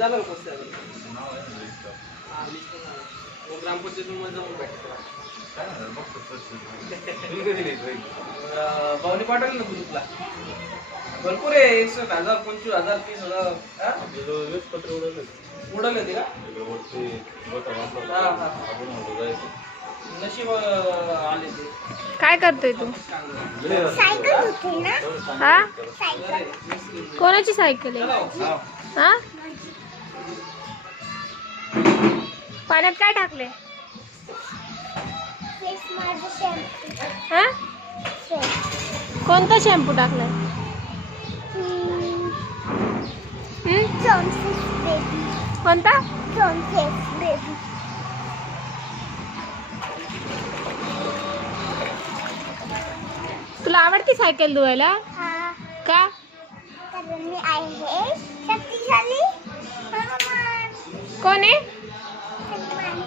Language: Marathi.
झालं कसं ग्रामपंचायतीमध्ये जाऊन भेटतो भावनी पाठवली ना ग्रुपला भरपूर आहे 61,000 25,000 30,000 पत्र उडवले होते का नशीब आले ते काय करतोय तू सायकल होती ना हा सायकल कोणाची सायकल आहे हा पाण्यात काय टाकले फेस माझं शॅम्पू हा कोणता शॅम्पू टाकलाय सनफेस बेबी कोणता सनफेस बेबी तुला आवडती सायकल धुवायला हा का कारण मी आहे शक्तिशाली हनुमान कोण आहे हनुमान